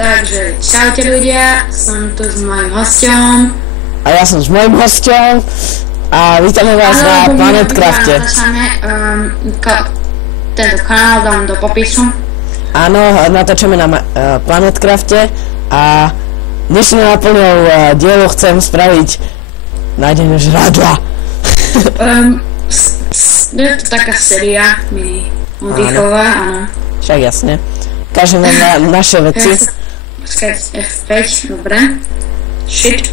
Takže, čaute ľudia, som tu s mojím hosťom. A ja som s mojím hosťom a vítame vás na PlanetCrafte. Natáčame tento kanál, dám do popisu. Áno, natáčame na PlanetCrafte a dnešnou náplňou dielu chcem spraviť nájdenie žrádla. Je to taká séria mini oddychová, áno. Však jasne. Ukážem vám naše veci. Počkaj, F5, dobre. Shit.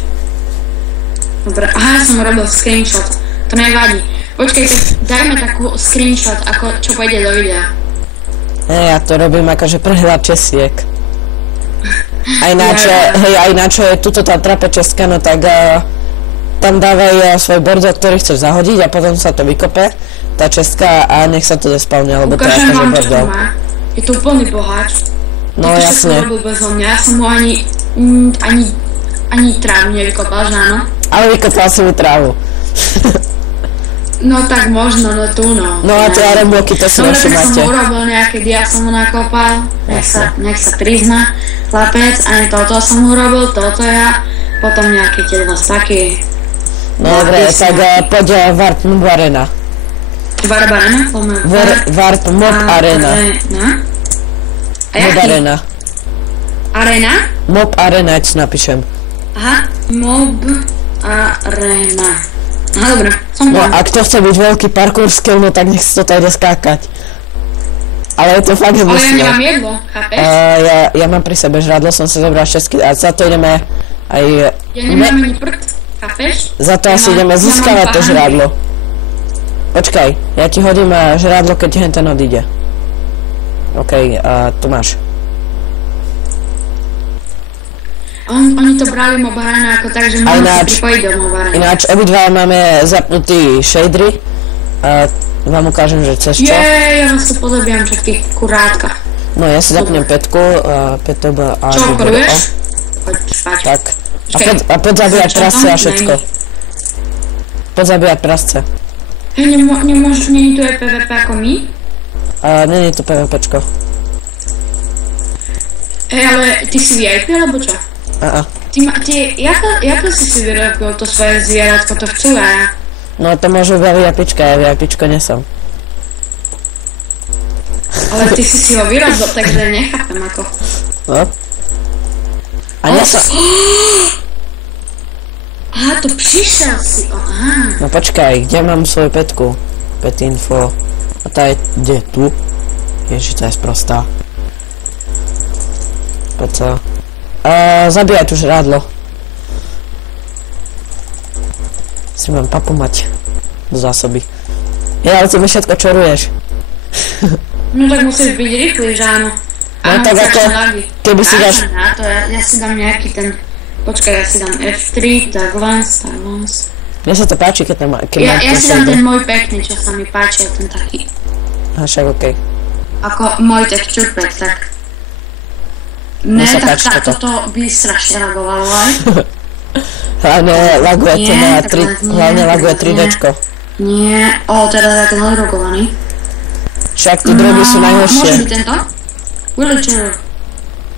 Dobre, aha, ja som robil screenshot. To nevadí. Počkajte, dajme takú screenshot, ako čo pôjde do videa. Ja to robím akože prehľad česiek. A ináč je tuto tá trape česká, no tak tam dávaj svoj bordel, ktorý chceš zahodiť a potom sa to vykope, tá česká a nech sa to despavne, lebo to je akože bordel. Je to úplný boháč. No jasne. To robil bezo mňa, ja som mu ani trávu nevykopal, že áno? Ale vykopal si mi trávu. No tak možno, no tu no. No a tie aerobloky to si nevšimáte. Som urobil nejaké dia, som mu nakopal, nech sa prizná chlapec, ani toto som urobil, toto ja, potom nejaké tie dva staky. No dobre, tak poď Warp Mob Arena. Warp Arena? Warp Mob Arena. A jaký? Arena. Arena? Mob Arena, ja si napíšem. Aha, Mob Arena. Aha, dobre, som no, ak to chce byť veľký parkour skill, no tak nech si to ide skákať. Ale je to fakt zmysle. Ale ja nemám jedlo, chápeš? Ja mám pri sebe žrádlo, som si zobral 6 a za to ideme aj... Ja nemám ani prd, chápeš? Za to asi ideme získavať to žrádlo. Počkaj, ja ti hodím žrádlo, keď hen ten odíde. OK, tu máš. Oni to brali Mob Arena ako tak, že máme sa pripojiť do Mob Arena. Ináč obidva máme zapnutý shadery. Vám ukážem, že cez čo. Ja vás tu pozabijam všetkých kurátka. No ja si zapnem petku, PTB a... Čo okoruješ? Poď spať. Tak. A poď zabíjať prasce a všetko. Poď zabíjať prasce. Hej, nemôžu, nie je tu aj PvP ako my? Nie je to PvPčko. Hej, ale ty si VIP, alebo čo? Ako si vyrobil to svoje zvieratko, to včela? No to môžu iba VIPčka, ja VIPčko nesom. Ale ty si ho vyrobil, takže nechápem ako. No. A nesom... Aha, to prišiel si, aha. No počkaj, kde mám svoju petku? Pet info. A tá je, kde? Tu? Ježiš, tá je sprostá. PC. Zabíjaj tu žrádlo. Si mám papu mať do zásoby. Ja, ale ty mi všetko čoruješ. No tak musíš byť rýchly, že áno. No tak ako, keby si dáš... Ja si dám nejaký ten... Počkaj, ja si dám F3, tak once. Mne sa to páči, keď tam... Ja si dám ten môj pekný, čo sa mi páči, ten taký. Však okej. Ako môj texture pack, tak... Ne, tak toto by strašne lagovalo aj. Hlavne laguje 3Dčko. Nie, teda je ten odrogovaný. Však tí drogy sú najhoršie. Môže byť tento? Villager.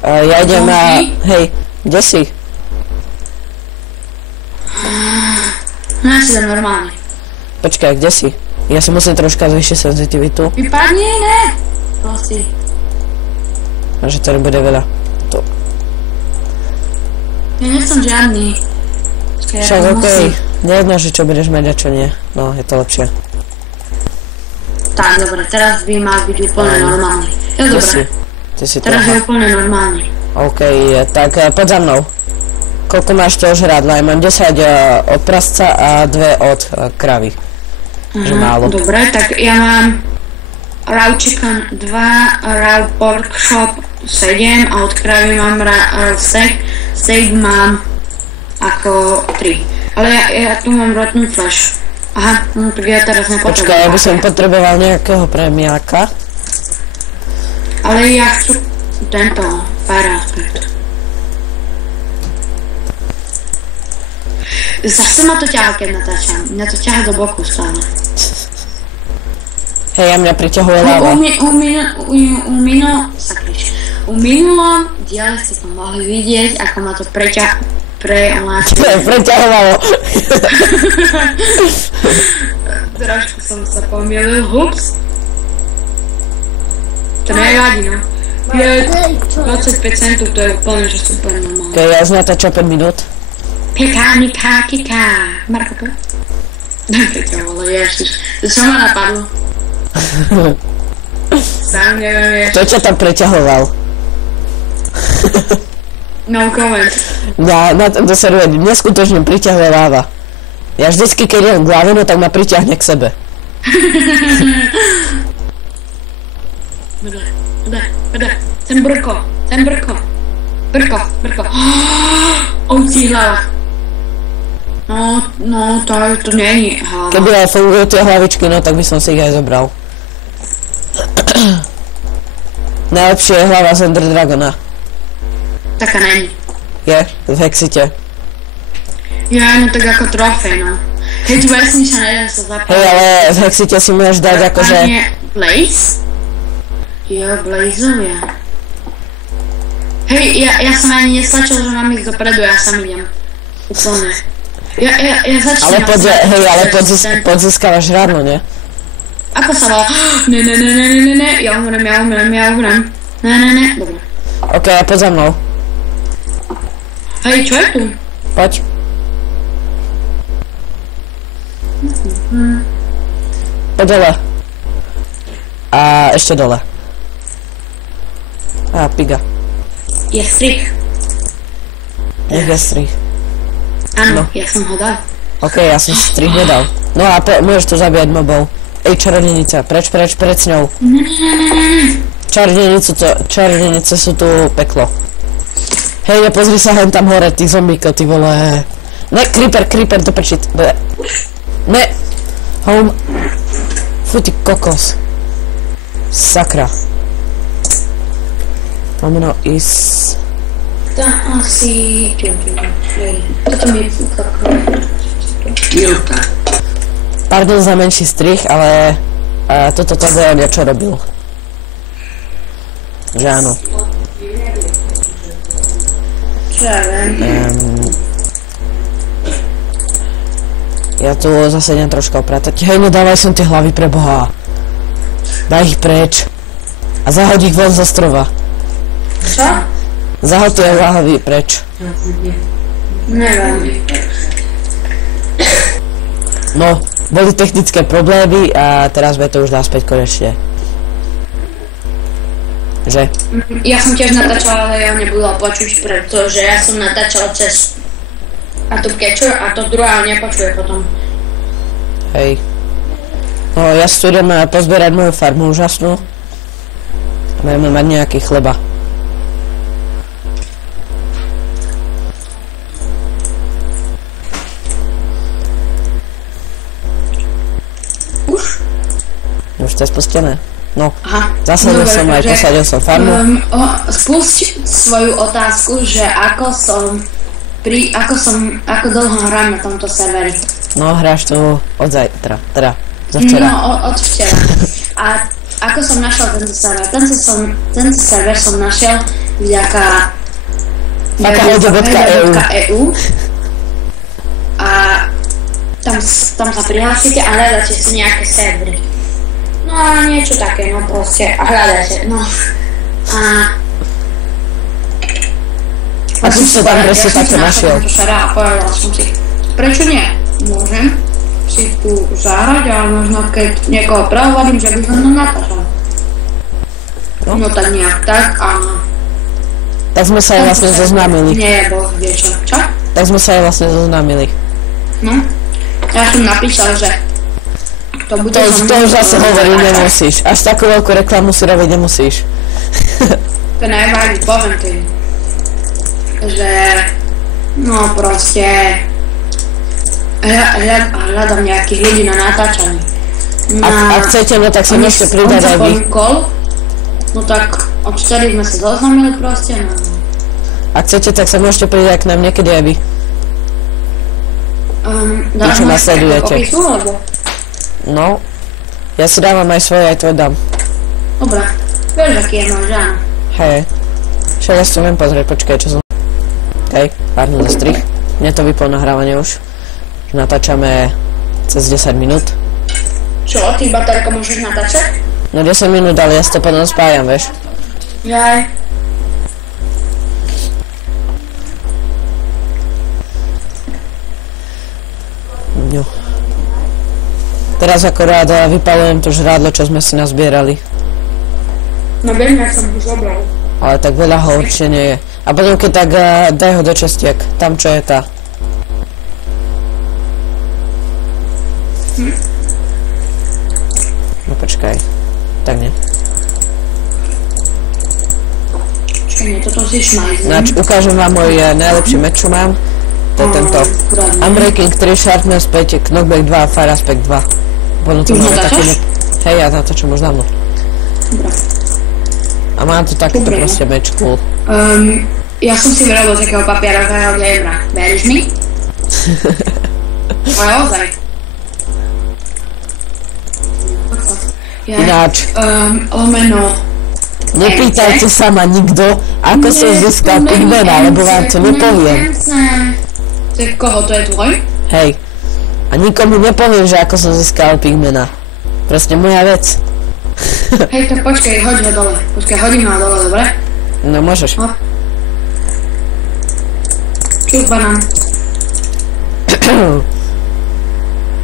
Ja idem na... Hej, kde si? No ja si dám normálne. Počkaj, kde si? Ja si musím troška zvýšiť senzitivitu. Vypadni, ne! Prosím. A že to nebude veľa. Ja nechcem žiadny. Však okej, nejedno, že čo budeš mať a čo nie. No, je to lepšie. Tak, dobre, teraz by mal byť úplne normálny. Ja, dobre. Teraz je úplne normálny. Okej, tak poď za mnou. Koľko máš toho žrádla? Ja mám 10 od prasca a 2 od kravy. Že málo. Dobre, tak ja mám raw chicken 2, raw pork chop 7 a od kravy mám raw steak mám ako 3. Ale ja tu mám rotten flesh. Aha, no tak ja teraz nepotrebujem. Počkaj, ja by som potreboval nejakého premiáka. Ale ja chcú tento fire aspect. Zase ma to ťaha, keď natáčam. Mňa to ťaha do boku stále. Hej, a mňa priťahuje U láva. minulom diele ste to mohli vidieť, ako ma to Preťahovalo. Trošku som sa pomýlil, hups. To nevadí, no. Je 25 centov, to je úplne, že super normálne. Okej, ja natáčam 5 minút. Pika. Marko, po? Preťahovalo, ježiš. Čo ma napadlo? Sám neviem, Kto ťa tam preťahoval? No comment. Na tomto serveri neskutočne priťahuje láva. Ja vždycky, keď idem k láve, no tak ma priťahne k sebe. Ten brko. Ovcí hlava. No, to není hlava. Keby aj fungujú tie hlavičky, no tak by som si ich aj zobral. Najlepšie je hlava z Ender Dragona. Taká není. Je, v Hexite. Ja, no tak ako trofej, no. Keď vlastne sa nedá sa zapáliť. Hej, ale v Hexite si môžeš dať akože... Blaze? Jo, Blazeovia. Hej, ja som ani neslačil, že mám ich dopredu, ja sam idem. Úplne. Ja začínam... Ale podzískavaš ráno, nie? Ako sa volá? Ne, ja umrem. Ne, dobre. Ok, a poď za mnou. Hej, čo je tu? Poď. Poď dole. A ešte dole. A piga. Je strich. Nech je strich. Áno, No. ja som ho dal. Ok, ja som strich nedal. No a môžeš tu zabíjať mobov. Ej, čarodejnica, preč s ňou. Čarodejnice sú tu peklo. Hej, pozri sa hen tam hore, ty zombíko, ty vole. Ne, creeper, to prčiť. Ne. Home. Fú, ty kokos. Sakra. Lomeno is... To asi... Toto mi je Milka. Pardon za menší strich, ale... toto je niečo robil. Že áno. Čo ja viem. Ja tu zase idem troška opratať. Hej, no dávaj som tie hlavy pre Boha. Daj ich preč. A zahoď ich von z ostrova. Čo? Zahoď tie hlavy preč. Neviem. No, boli technické problémy a teraz sme to už naspäť konečne. Že? Ja som tiež natáčal, ale ja nebudla počuť, pretože ja som natáčal cez Catcher a to druhá nepočuje potom. Hej. No, ja si tu idem pozbierať moju farmu úžasnú. Budeme mať nejaký chleba. Už to je spustené. No, zasadil som aj, posadil som farmu. Spusť svoju otázku, že ako dlho hrám na tomto serveri. No, hráš tu od zajtra, teda zo včera. No, od včera. A ako som našiel tento server? Tento server som našiel vďaka www.eu a tam sa prihlásite a hľadáte si nejaké servery. No a niečo také, no proste, a hľadáte, no. A ty si to tam presne takto našiel. A povedal som si, prečo nie? Môžem si tu zahrať, ale možno keď niekoho prehovorím, že by som to natáčal. No tak nejak tak, áno. Tak sme sa aj vlastne zoznámili. Nie, Boh vie čo. Čo? Tak sme sa aj vlastne zoznámili. No, ja som napísal, že to bude... To už zase hovoriť nemusíš. Až takú veľkú reklamu si robiť nemusíš. To najvážne, poviem ti. Že... No proste... Hľadám nejakých ľudí na natáčanie. Ak chcete, no tak sa môžete pridať aj vy. No tak odtedy sme sa zoznámili proste, no. Ak chcete, tak sa môžete pridať k nám niekedy aj vy. Čo nasledujete. Opisu, alebo? No, Ja si dávam aj svoje, aj tvoj dám. Dobre. Vieš, aký je môj žán. Hej. Však ja si to viem pozrieť, počkaj, čo som... Hej, párnu za strich. Mne to vypol nahrávanie už. Natáčame cez 10 minút. Čo, ty baterko môžeš natáčať? No 10 minút, ale ja si to potom spájam, vieš. Jaj. No. Teraz akorát vypalujem to žrádlo, čo sme si nazbierali. No viem, ja som už zobral. Ale tak veľa ho určite nie je. A potom keď tak daj ho do čestiek. Tam čo je tá. No počkaj. Tak nie. Počkaj, nie, toto si šmajznem. Ináč ukážem vám môj najlepší meč, čo mám. To je tento. Unbreaking 3, Sharpness 5, Knockback 2 a Fire Aspect 2. Potom to máme taký... Hej, ja natáčam už dávno. Dobre. A mám tu takýto proste meč, cool. Ja som si vyrobil takého papierového diabra. Veríš mi? Ale ozaj. Ináč. Lomeno. Nepýtajte sa ma nikto, ako som získal pigmena, lebo vám to nepoviem. To je koho? To je tvoj? Hej. A nikomu nepoviem, že ako som získal pigmena. Proste moja vec. Hej, tak počkaj, hoď ho dole. Počkaj, hodím ho dole, dobre? No môžeš. Hop. Čus banán.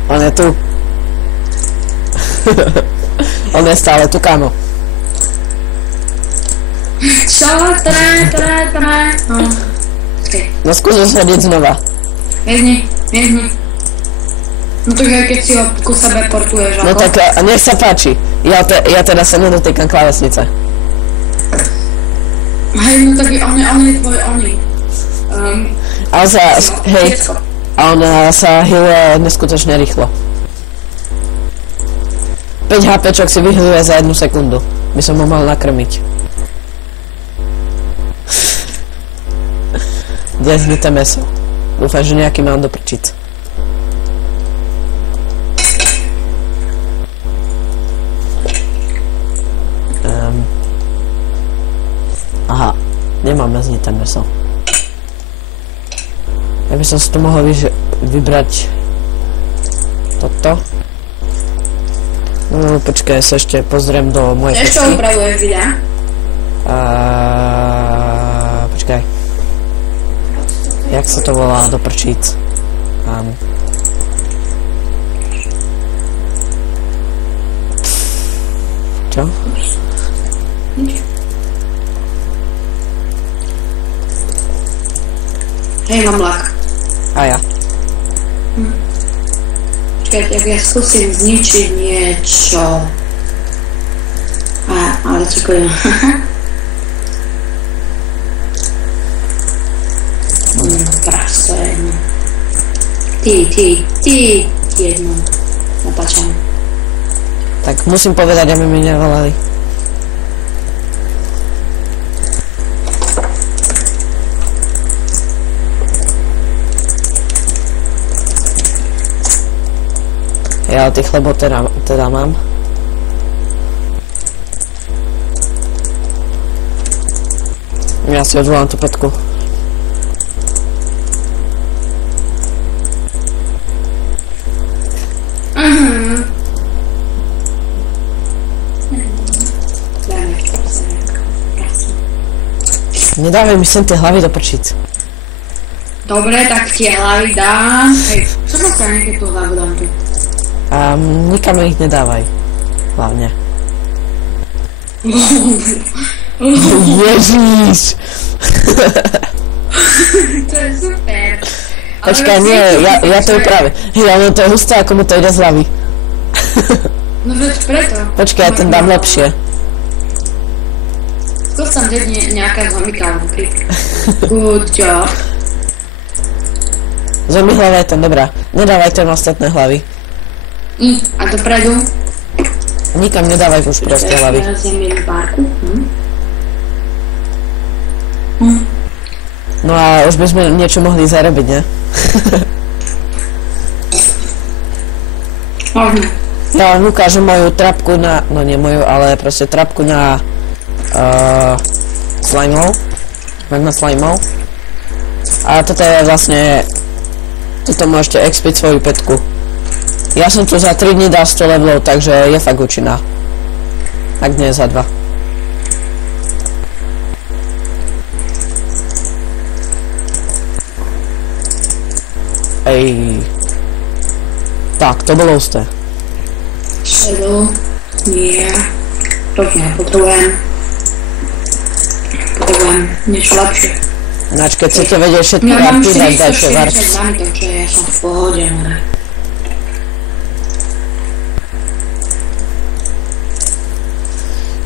On je tu. On je stále tu, kámo. Čo? No. Počkaj. No skúsiš hodiť znova. Viedni. No to je, keď si ho ku sebe portuješ, ako? No tak nech sa páči. Ja teda sa nedotýkam klávesnice. Hej, no tak on je tvoj, A on sa, hej, a on sa healuje neskutočne rýchlo. 5 HPčok si vyhealuje za 1 sekundu. By som ho mal nakrmiť. Kde je znité meso? Dúfam, že nejaký mám doprčiť. Aha, nemáme znité meso. Ja by som si tu mohol vybrať toto. No počkaj, sa ešte pozriem do mojej pečky. Ešte upravuješ videa? Počkaj. Jak sa to volá do prčíc? Čo? Nič. Hej, mám lak. A ja. Počkaj, tak ja skúsim zničiť niečo. Ale čekujem. Krás, to je jedno. Ty jedno. Natáčam. Tak musím povedať, aby mi nevolali. Ja tých chlebov teda mám. Ja si odvolám tú petku. Nedávaj mi sem tie hlavy do prčíc. Dobre, tak tie hlavy dám. Hej, čo sa stane, keď tú hlavu dám tu? Nikam ich nedávaj. Hlavne. Ježiš! To je super. Počkaj, nie, ja to upravím. Hej, ale to je husté, ako mu to ide z hlavy. No veď preto. Počkaj, ja ten dám lepšie. Skús tam deť nejaká zomika. Good job. Zombie hlava je ten, dobrá. Nedávaj tam ostatné hlavy. A dopredu? Nikam nedávaj už proste hlavy. Teraz jem jednu párku. No a už by sme niečo mohli zarobiť, ne? Možno. Ja vám ukážem moju trapku na, no nie moju, ale proste trapku na slimeov. Magma slimeov. A toto je vlastne, tuto môžete expiť svoju petku. Ja som tu za 3 dní dal 100 levelov, takže je fakt účinná. Ak nie za 2. Ej. Tak, to bolo usté. Shadow. Nie. To nepotrebujem. Potrebujem niečo lepšie. Ináč, keď chcete vedieť všetky Ja mám varpy, tak dajte varp. 442, takže ja som v pohode, ale...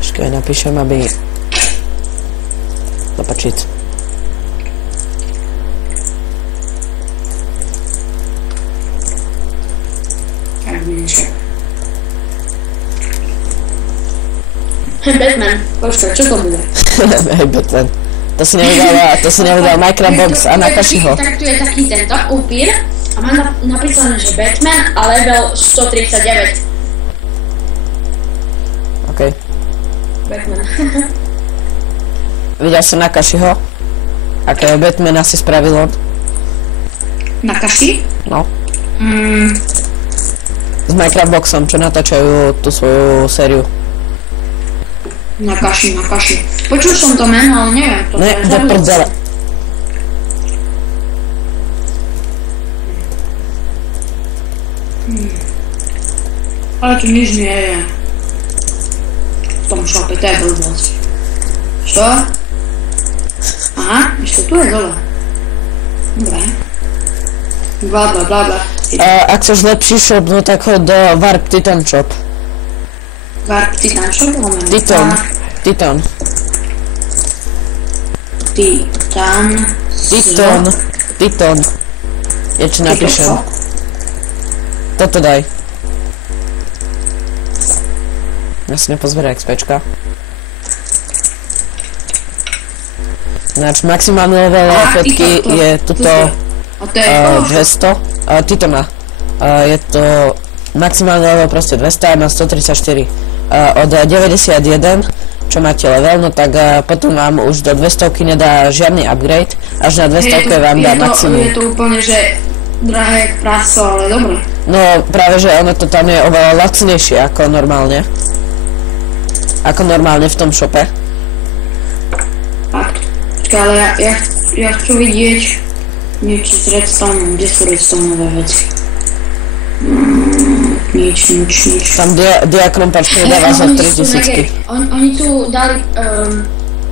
Počkaj, napíšem, aby... Dopačiť. Batman, počkaj, čo to bude? Hej, Batman. To si nevidel Minecraft Box a Nakashiho. Tak tu je taký tento upír a má napísané, že Batman a level 139. OK. Batman. Videl si Nakashiho? Akého Batmana si spravil on? Nakashi? No. S Minecraft Boxom, čo natáčajú tú svoju sériu. Nakashi. Počul som to meno, ale neviem. To Ne, do prdele. Ale tu nič nie je. V tom šope, to je blbosť. Čo? Aha, ešte tu je dole. Dobre. Bla. Ak chceš lepší shop, no tak hoď do Warp Titan Shop. Warp Titan Shop? Titan. Ja ti napíšem. Toto daj. Ja si nepozberaj XPčka. Ináč maximálny level petky je tuto 200. Titana. Je to maximálny level proste 200 a má 134. Od 91, čo máte level, no tak potom vám už do 200 nedá žiadny upgrade, až na 200 vám dá maximum. Je to úplne, že drahé praso, ale dobre. No práve, že ono to tam je oveľa lacnejšie ako normálne. Ako normálne v tom shope. Fakt. Počkaj, ale ja chcú vidieť niečo s redstone, kde sú redstoneové veci. Nič. Tam diakrom pačka dáva za 3000. Oni tu dali,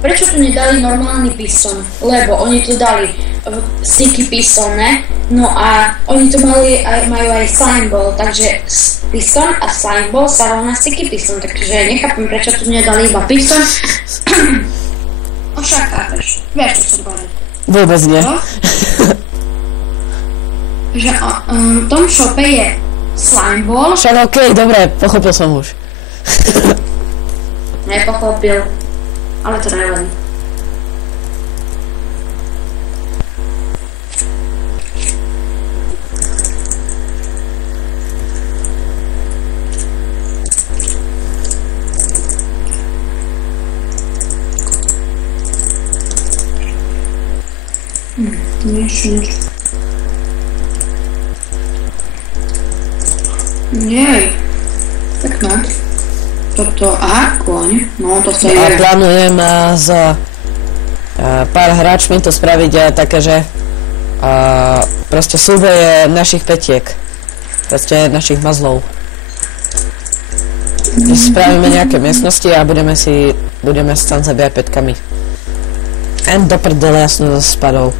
prečo tu nedali normálny piston? Lebo oni tu dali sticky piston, ne? No a oni tu majú aj slime ball, takže piston a slime ball sa rovná sticky piston, takže nechápem, prečo tu nedali iba piston. Však chápeš, vieš, čo som povedal. Vôbec nie. Že v tom shope je slime ball. Však okej, dobre, pochopil som už. Nepochopil, ale to nevadí. Nič. Nej. Pekné. Toto a kôň. No to sa je. A plánujem s pár hráčmi to spraviť také, že proste súboje našich petiek. Proste našich mazlov. Spravíme nejaké miestnosti a budeme sa tam zabíjať petkami. Do prdele, ja som zase spadol.